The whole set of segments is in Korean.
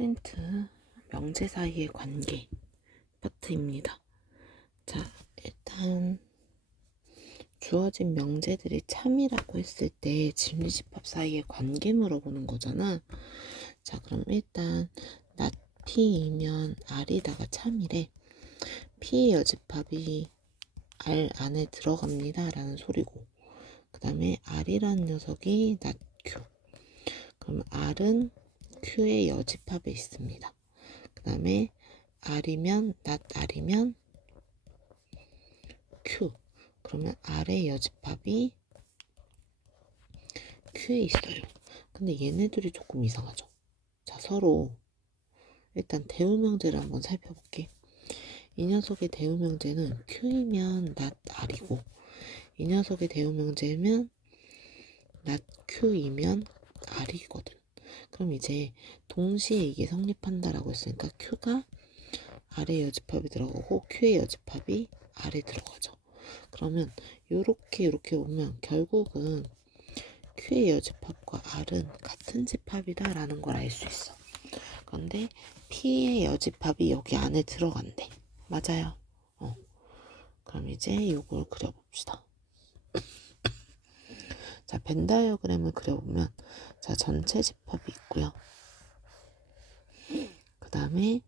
프린트 명제 사이의 관계 파트입니다. 자, 일단 주어진 명제들이 참이라고 했을 때 진리집합 사이의 관계 물어보는 거잖아. 자, 그럼 일단 not P이면 R이다가 참이래. P의 여집합이 R 안에 들어갑니다 라는 소리고, 그 다음에 R이라는 녀석이 not Q. 그럼 R은 Q의 여집합에 있습니다. 그 다음에 R이면 not R이면 Q. 그러면 R의 여집합이 Q에 있어요. 근데 얘네들이 조금 이상하죠. 자, 서로 일단 대우명제를 한번 살펴볼게. 이 녀석의 대우명제는 Q이면 not R이고, 이 녀석의 대우명제면 not Q이면 R이거든. 그럼 이제 동시에 이게 성립한다라고 했으니까 Q가 R의 여집합이 들어가고 Q의 여집합이 R에 들어가죠. 그러면 요렇게 보면 결국은 Q의 여집합과 R은 같은 집합이다 라는 걸 알 수 있어. 그런데 P의 여집합이 여기 안에 들어간대. 맞아요. 그럼 이제 요걸 그려봅시다. 자, 벤 다이어그램을 그려보면, 자, 전체 집합이 있고요. 그 다음에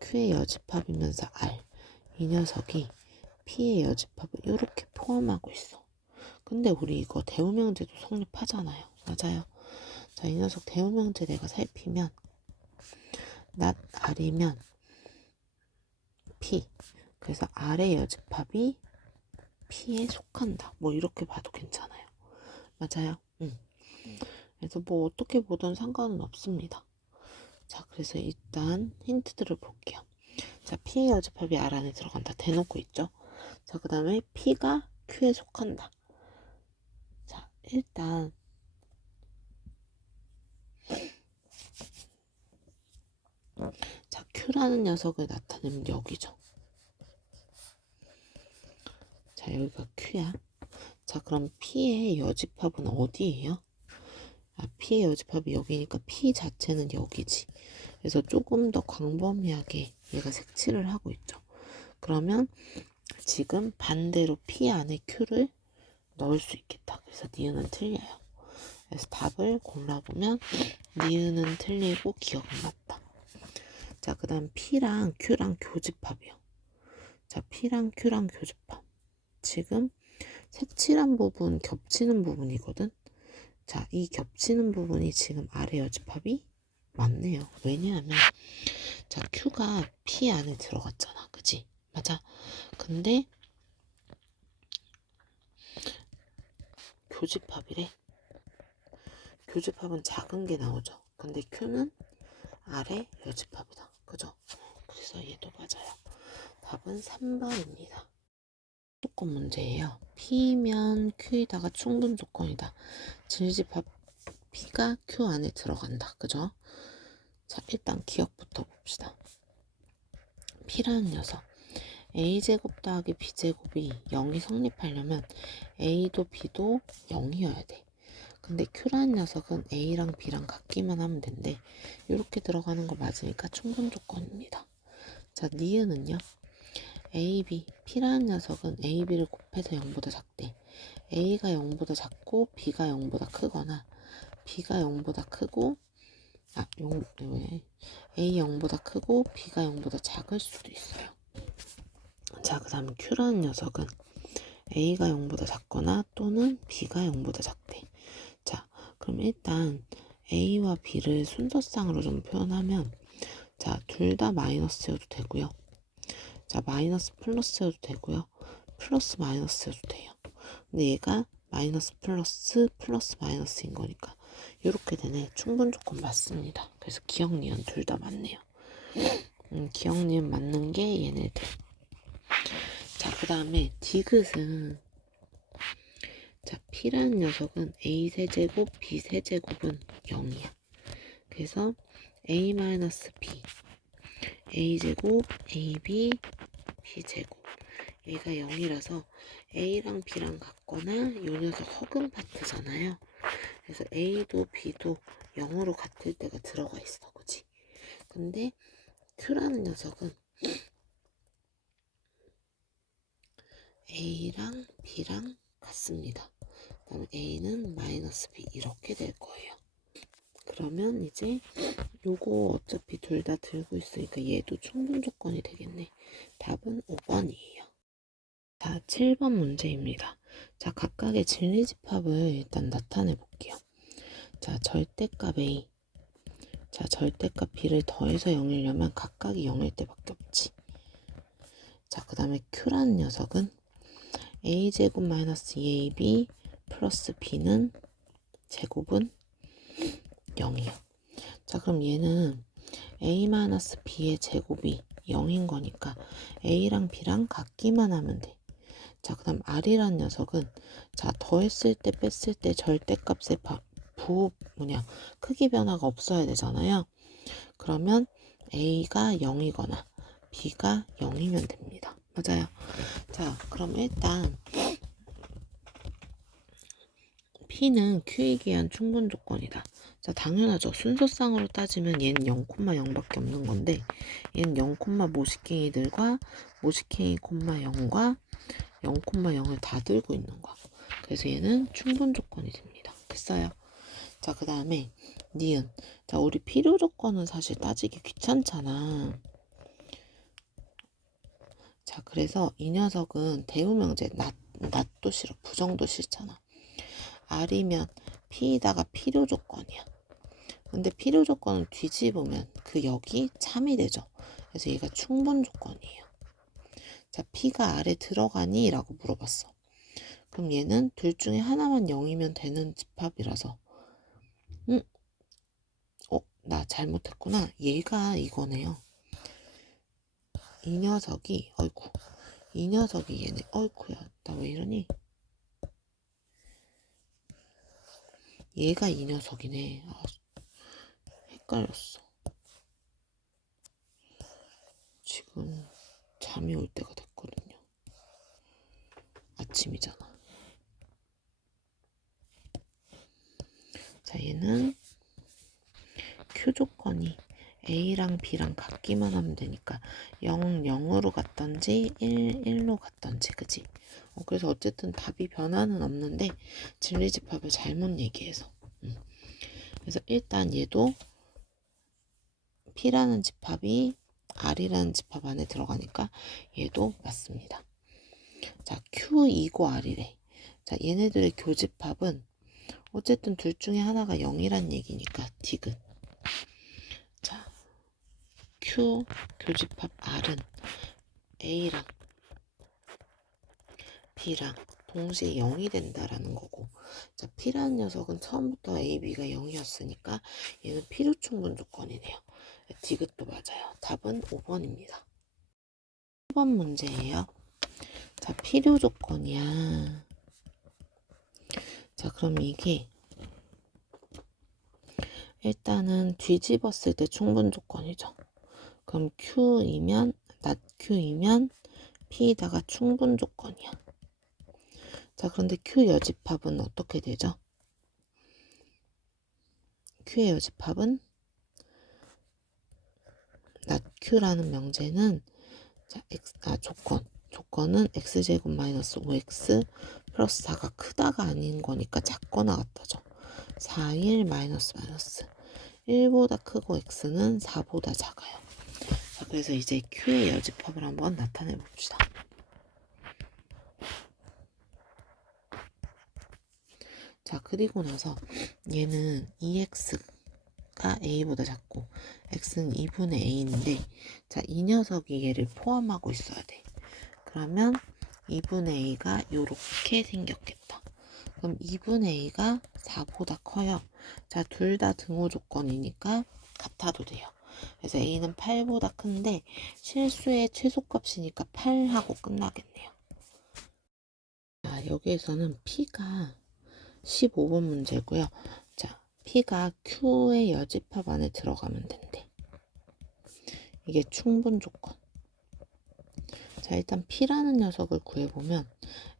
Q의 여집합이면서 R, 이 녀석이 P의 여집합을 이렇게 포함하고 있어. 근데 우리 이거 대우명제도 성립하잖아요. 맞아요. 자, 이 녀석 대우명제 내가 살피면 not R이면 P. 그래서 R의 여집합이 P에 속한다. 뭐 이렇게 봐도 괜찮아요. 맞아요. 그래서 뭐 어떻게 보든 상관은 없습니다. 자, 그래서 일단 힌트들을 볼게요. 자, P의 여집합이 R 안에 들어간다. 대놓고 있죠. 자, 그 다음에 P가 Q에 속한다. 자, 일단 자, Q라는 녀석을 나타내면 여기죠. 자, 여기가 Q야. 자, 그럼 P의 여집합은 어디예요? P의 여집합이 여기니까 P 자체는 여기지. 그래서 조금 더 광범위하게 얘가 색칠을 하고 있죠. 그러면 지금 반대로 P 안에 Q를 넣을 수 있겠다. 그래서 니은은 틀려요. 그래서 답을 골라보면 니은은 틀리고 기억은 맞다. 자, 그 다음 P랑 Q랑 교집합이요. 자, P랑 Q랑 교집합. 지금 색칠한 부분 겹치는 부분이거든. 자, 이 겹치는 부분이 지금 아래 여집합이 맞네요. 왜냐하면 자, Q가 P 안에 들어갔잖아. 그지? 맞아. 근데 교집합이래. 교집합은 작은 게 나오죠. 근데 Q는 아래 여집합이다. 그죠? 그래서 얘도 맞아요. 답은 3번입니다. 조건 문제예요. P면 Q이다가 충분 조건이다. 진리집합 P가 Q 안에 들어간다. 그죠? 자, 일단 기억부터 봅시다. P라는 녀석. A제곱 더하기 B제곱이 0이 성립하려면 A도 B도 0이어야 돼. 근데 Q라는 녀석은 A랑 B랑 같기만 하면 된대. 이렇게 들어가는 거 맞으니까 충분 조건입니다. 자, 니은은요. A, B, P라는 녀석은 A, B를 곱해서 0보다 작대. A가 0보다 작고 B가 0보다 크거나 B가 0보다 크고 A 0보다 크고 B가 0보다 작을 수도 있어요. 자, 그 다음에 Q라는 녀석은 A가 0보다 작거나 또는 B가 0보다 작대. 자, 그럼 일단 A와 B를 순서상으로 좀 표현하면, 자, 둘 다 마이너스여도 되고요. 자, 마이너스 플러스여도 되고요. 플러스 마이너스여도 돼요. 근데 얘가 마이너스 플러스 플러스 마이너스인 거니까 이렇게 되네. 충분 조건 맞습니다. 그래서 기억, 니은 둘 다 맞네요. 기억, 니은 맞는 게 얘네들. 자, 그 다음에 디귿은, 자, P라는 녀석은 A 세제곱 B 세제곱은 0이야. 그래서 A-B A제곱 AB B제곱, 얘가 0이라서 A랑 B랑 같거나 요 녀석 허근 파트잖아요. 그래서 A도 B도 0으로 같을 때가 들어가 있어. 그치? 근데 Q라는 녀석은 A랑 B랑 같습니다. 그다음에 A는 마이너스 B 이렇게 될 거예요. 그러면 이제 요거 어차피 둘 다 들고 있으니까 얘도 충분 조건이 되겠네. 답은 5번이에요. 자, 7번 문제입니다. 자, 각각의 진리집합을 일단 나타내 볼게요. 자, 절대값 A. 자, 절대값 B를 더해서 0이려면 각각이 0일 때밖에 없지. 자, 그 다음에 Q라는 녀석은 A제곱 마이너스 2AB 플러스 B는 제곱은 0이요. 자, 그럼 얘는 A-B의 제곱이 0인 거니까 A랑 B랑 같기만 하면 돼. 자, 그 다음 R이란 녀석은 자, 더했을 때 뺐을 때 절대값의 크기 변화가 없어야 되잖아요. 그러면 A가 0이거나 B가 0이면 됩니다. 맞아요. 자, 그럼 일단 P는 Q이기 위한 충분 조건이다. 자, 당연하죠. 순서상으로 따지면 얘는 0,0밖에 없는 건데 얘는 0, 모식행이들과 모식행이, 0과 0,0을 다 들고 있는 거야. 그래서 얘는 충분 조건이 됩니다. 됐어요? 자, 그 다음에 니은. 자, 우리 필요 조건은 사실 따지기 귀찮잖아. 자, 그래서 이 녀석은 대우명제 낫도 싫어. 부정도 싫잖아. R이면 P에다가 필요 조건이야. 근데 필요 조건을 뒤집으면 그 역이 참이 되죠. 그래서 얘가 충분 조건이에요. 자, P가 R에 들어가니? 라고 물어봤어. 그럼 얘는 둘 중에 하나만 0이면 되는 집합이라서 나 잘못했구나. 얘가 이거네요. 이 녀석이 얘네. 어이쿠야, 나 왜 이러니? 얘가 이 녀석이네. 아, 헷갈렸어. 지금 잠이 올 때가 됐거든요. 아침이잖아. 자, 얘는 Q 조건이 A랑 B랑 같기만 하면 되니까 0, 0으로 갔던지 1, 1로 갔던지, 그지? 그래서 어쨌든 답이 변화는 없는데 진리집합을 잘못 얘기해서. 그래서 일단 얘도 P라는 집합이 R이라는 집합 안에 들어가니까 얘도 맞습니다. 자, Q2고 R이래. 자, 얘네들의 교집합은 어쨌든 둘 중에 하나가 0이란 얘기니까 디귿. 자, Q 교집합 R은 A랑 B랑 동시에 0이 된다라는 거고, 자, P라는 녀석은 처음부터 A, B가 0이었으니까 얘는 필요 충분 조건이네요. 디귿도 맞아요. 답은 5번입니다. 1번 문제예요. 자, 필요 조건이야. 자, 그럼 이게 일단은 뒤집었을 때 충분 조건이죠. 그럼 Q이면 낫 Q이면 P에다가 충분 조건이야. 자, 그런데 Q 여집합은 어떻게 되죠? Q의 여집합은 낫 Q라는 명제는 자, 조건은 x제곱 마이너스 5x 플러스 4가 크다가 아닌 거니까 작거나 같다죠. 4, 1 마이너스 1보다 크고 x는 4보다 작아요. 자, 그래서 이제 Q의 여집합을 한번 나타내 봅시다. 자, 그리고 나서 얘는 2x가 a보다 작고 x는 2분의 a인데, 자, 이 녀석이 얘를 포함하고 있어야 돼. 그러면 2분의 a가 요렇게 생겼겠다. 그럼 2분의 a가 4보다 커요. 자, 둘 다 등호 조건이니까 같아도 돼요. 그래서 a는 8보다 큰데 실수의 최소값이니까 8하고 끝나겠네요. 자, 여기에서는 p가 15번 문제고요. 자, P가 Q의 여집합 안에 들어가면 된대. 이게 충분 조건. 자, 일단 P라는 녀석을 구해보면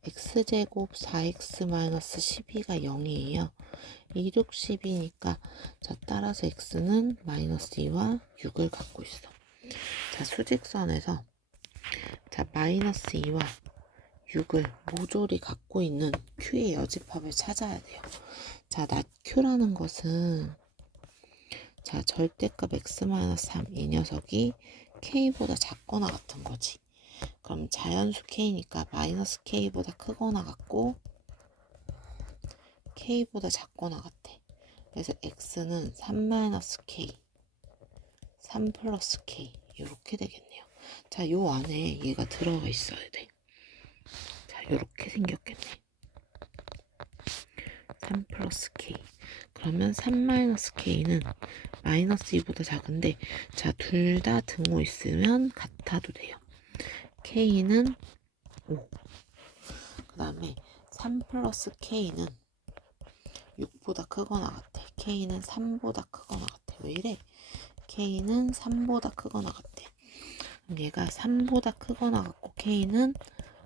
x제곱 4x-12가 0이에요. 2, 6, 12니까 자 따라서 x는 마이너스 2와 6을 갖고 있어. 자 수직선에서 자 마이너스 2와 6을 모조리 갖고 있는 q의 여집합을 찾아야 돼요. 자 나 q라는 것은 자 절대값 x-3 이 녀석이 k보다 작거나 같은 거지. 그럼 자연수 k니까 마이너스 k보다 크거나 같고 k보다 작거나 같아. 그래서 x는 3-k, 3 플러스 k 이렇게 되겠네요. 자, 요 안에 얘가 들어가 있어야 돼. 자, 요렇게 생겼겠네. 3 플러스 k. 그러면 3 마이너스 k는 마이너스 2보다 작은데 자, 둘 다 등호 있으면 같아도 돼요. k는 5. 그 다음에 3 플러스 k는 6보다 크거나 같아. k는 3보다 크거나 같아. 왜 이래? k는 3보다 크거나 같아. 그럼 얘가 3보다 크거나 같고 k는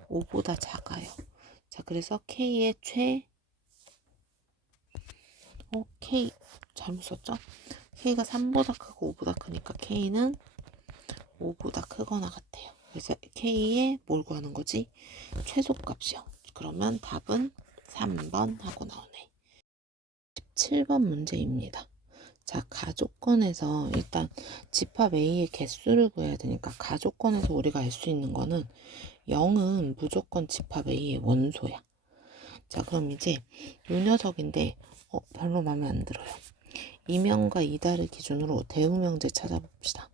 5보다 작아요. 자, 그래서 k의 k 잘못 썼죠? k가 3보다 크고 5보다 크니까 k는 5보다 크거나 같아요. 그래서 k의 뭘 구하는 거지? 최소값이요. 그러면 답은 3번 하고 나오네. 17번 문제입니다. 자, 가족권에서 일단 집합 A의 개수를 구해야 되니까 가족권에서 우리가 알 수 있는 거는 0은 무조건 집합 A의 원소야. 자, 그럼 이제 요 녀석인데 별로 마음에 안 들어요. 이명과 이달을 기준으로 대우명제 찾아봅시다.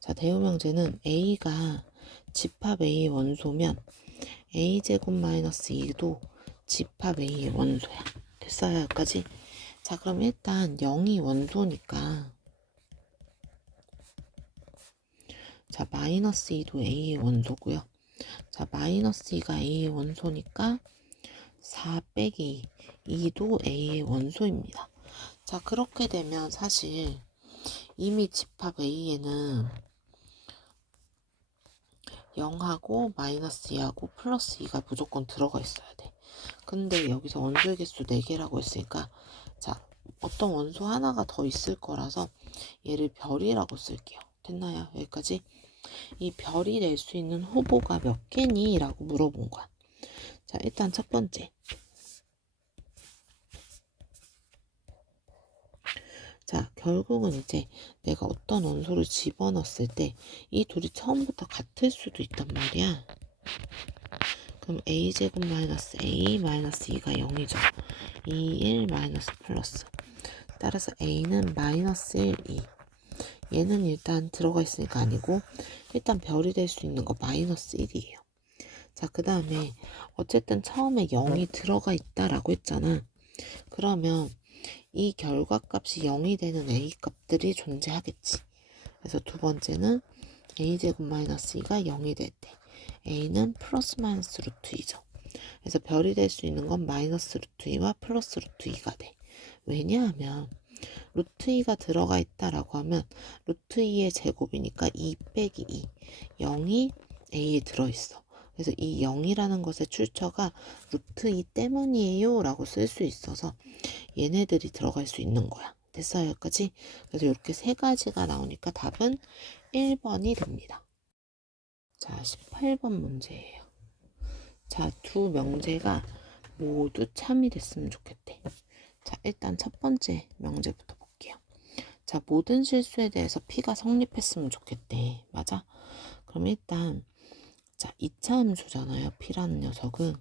자, 대우명제는 A가 집합 A의 원소면 A제곱 마이너스 2도 집합 A의 원소야. 됐어요, 여기까지? 자, 그럼 일단 0이 원소니까 자, 마이너스 2도 A의 원소고요. 자, 마이너스 2가 A의 원소니까 4 빼기 2도 A의 원소입니다. 자, 그렇게 되면 사실 이미 집합 A에는 0하고 마이너스 2하고 플러스 2가 무조건 들어가 있어야 돼. 근데 여기서 원소의 개수 4개라고 했으니까 자, 어떤 원소 하나가 더 있을 거라서 얘를 별이라고 쓸게요. 됐나요? 여기까지? 이 별이 낼 수 있는 후보가 몇 개니? 라고 물어본 거야. 자, 일단 첫 번째. 자, 결국은 이제 내가 어떤 원소를 집어넣었을 때 이 둘이 처음부터 같을 수도 있단 말이야. 그럼 a제곱 마이너스 a 마이너스 2가 0이죠. 2, 1 마이너스 플러스. 따라서 a는 마이너스 1, 2. 얘는 일단 들어가 있으니까 아니고 일단 별이 될 수 있는 거 마이너스 1이에요. 자, 그 다음에 어쨌든 처음에 0이 들어가 있다라고 했잖아. 그러면 이 결과값이 0이 되는 a값들이 존재하겠지. 그래서 두 번째는 a제곱 마이너스 2가 0이 될 때 a는 플러스 마이너스 루트 2죠. 그래서 별이 될 수 있는 건 마이너스 루트 2와 플러스 루트 2가 돼. 왜냐하면 루트 2가 들어가 있다라고 하면 루트 2의 제곱이니까 2 빼기 2 0이 a에 들어있어. 그래서 이 0이라는 것의 출처가 루트 2 때문이에요 라고 쓸 수 있어서 얘네들이 들어갈 수 있는 거야. 됐어요, 여기까지? 그래서 이렇게 세 가지가 나오니까 답은 1번이 됩니다. 자, 18번 문제예요. 자, 두 명제가 모두 참이 됐으면 좋겠대. 자, 일단 첫 번째 명제부터 볼게요. 자, 모든 실수에 대해서 P가 성립했으면 좋겠대. 맞아? 그럼 일단 자, 2차 함수잖아요. P라는 녀석은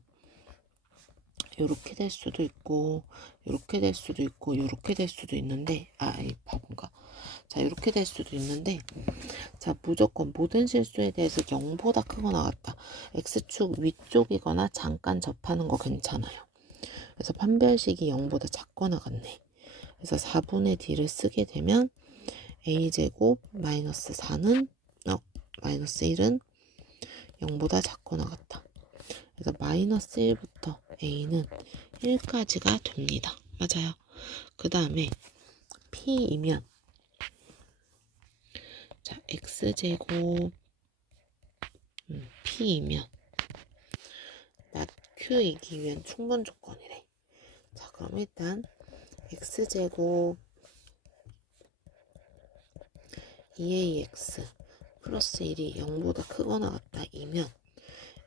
요렇게 될 수도 있고 요렇게 될 수도 있고 요렇게 될 수도 있는데 이 바본가. 자, 요렇게 될 수도 있는데 자, 무조건 모든 실수에 대해서 0보다 크거나 같다. X축 위쪽이거나 잠깐 접하는 거 괜찮아요. 그래서 판별식이 0보다 작거나 같네. 그래서 4분의 D를 쓰게 되면 A제곱 마이너스 4는 마이너스 1은 0보다 작거나 같다. 그래서 마이너스 1부터 A는 1까지가 됩니다. 맞아요. 그 다음에 P이면 자, X제곱 P이면 낮 Q이기 위한 충분 조건이래. 자, 그럼 일단 x제곱 2ax 플러스 1이 0보다 크거나 같다 이면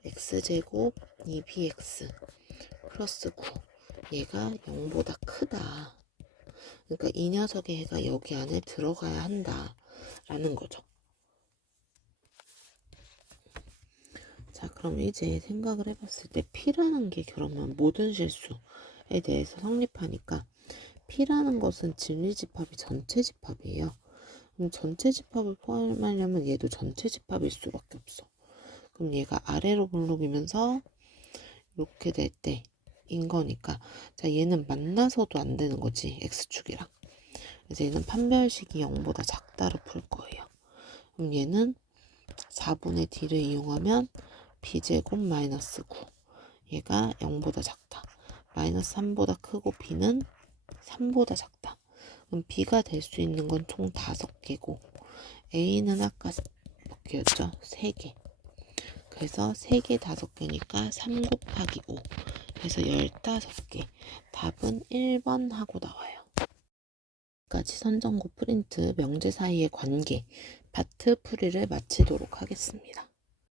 x제곱 2bx 플러스 9 얘가 0보다 크다. 그러니까 이 녀석의 해가 여기 안에 들어가야 한다 라는 거죠. 자, 그럼 이제 생각을 해봤을 때 P라는 게 그러면 모든 실수에 대해서 성립하니까 P라는 것은 진리집합이 전체 집합이에요. 그럼 전체 집합을 포함하려면 얘도 전체 집합일 수밖에 없어. 그럼 얘가 아래로 볼록이면서 이렇게 될 때인 거니까 자, 얘는 만나서도 안 되는 거지, x축이랑. 그래서 얘는 판별식이 0보다 작다로 풀 거예요. 그럼 얘는 4분의 d를 이용하면 b제곱 마이너스 9 얘가 0보다 작다. 마이너스 3보다 크고 b는 3보다 작다. 그럼 b가 될 수 있는 건 총 5개고 a는 아까 몇 개였죠? 3개. 그래서 3개 5개니까 3 곱하기 5 그래서 15개. 답은 1번 하고 나와요. 까지 선전고 프린트 명제 사이의 관계 파트 풀이를 마치도록 하겠습니다.